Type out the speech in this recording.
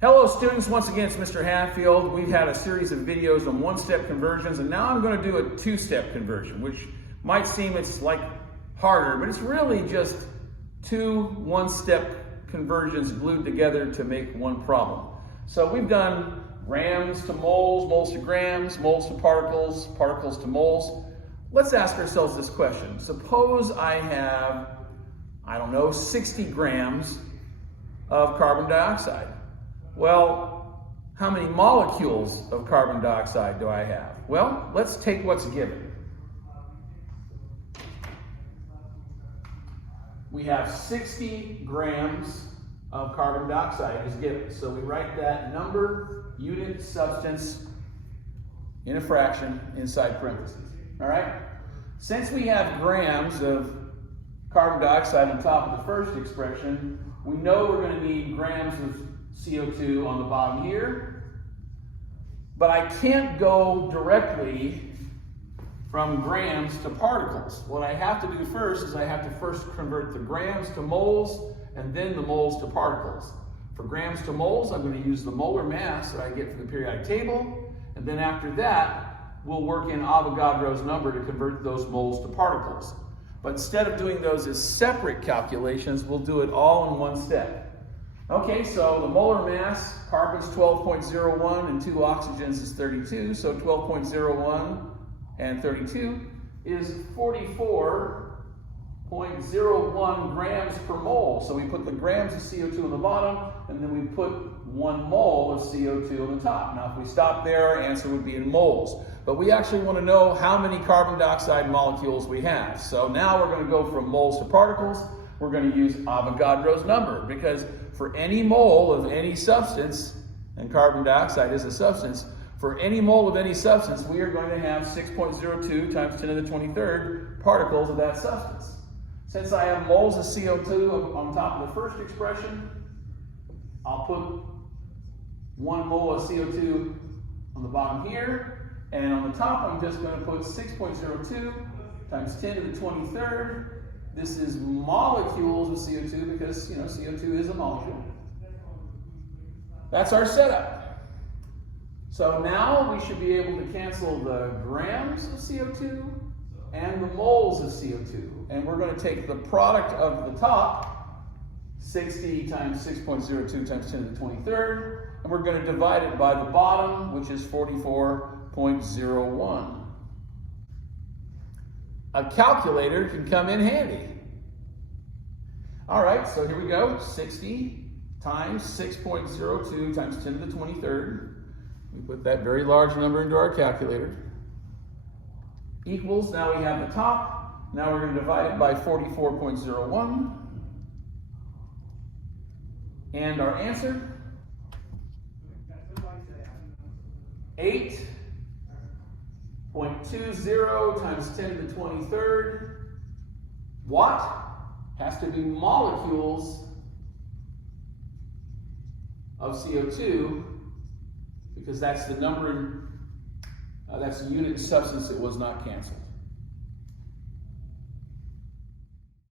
Hello students, once again it's Mr. Hatfield. We've had a series of videos on one-step conversions, and now I'm going to do a two-step conversion, which might seem it's like harder, but it's really just two one-step conversions glued together to make one problem. So we've done grams to moles, moles to grams, moles to particles, particles to moles. Let's ask ourselves this question. Suppose I have, 60 grams of carbon dioxide. Well, how many molecules of carbon dioxide do I have? Well, let's take what's given. We have 60 grams of carbon dioxide is given. So we write that number, unit, substance in a fraction inside parentheses. All right? Since we have grams of carbon dioxide on top of the first expression, we know we're going to need grams of CO2 on the bottom here, but I can't go directly from grams to particles. What I have to do first is I have to first convert the grams to moles and then the moles to particles. For grams to moles, I'm going to use the molar mass that I get from the periodic table, and then after that, we'll work in Avogadro's number to convert those moles to particles. But instead of doing those as separate calculations, we'll do it all in one step. Okay, so the molar mass, carbon's 12.01 and 2 oxygens is 32, so 12.01 and 32 is 44.01 grams per mole. So we put the grams of CO2 on the bottom, and then we put 1 mole of CO2 on the top. Now if we stop there, our answer would be in moles. But we actually want to know how many carbon dioxide molecules we have. So now we're going to go from moles to particles. We're going to use Avogadro's number, because for any mole of any substance, and carbon dioxide is a substance, for any mole of any substance, we are going to have 6.02 times 10 to the 23rd particles of that substance. Since I have moles of CO2 on top of the first expression, I'll put 1 mole of CO2 on the bottom here, and on the top I'm just going to put 6.02 times 10 to the 23rd. This is molecules of CO2 because, CO2 is a molecule. That's our setup. So now we should be able to cancel the grams of CO2 and the moles of CO2. And we're going to take the product of the top, 60 times 6.02 times 10 to the 23rd, and we're going to divide it by the bottom, which is 44.01. A calculator can come in handy. All right, so here we go. 60 times 6.02 times 10 to the 23rd. We put that very large number into our calculator. Equals, now we have the top. Now we're going to divide it by 44.01. And our answer, 8.20 times 10 to the 23rd. What? Has to be molecules of CO2, because that's the number, that's the unit substance that was not canceled.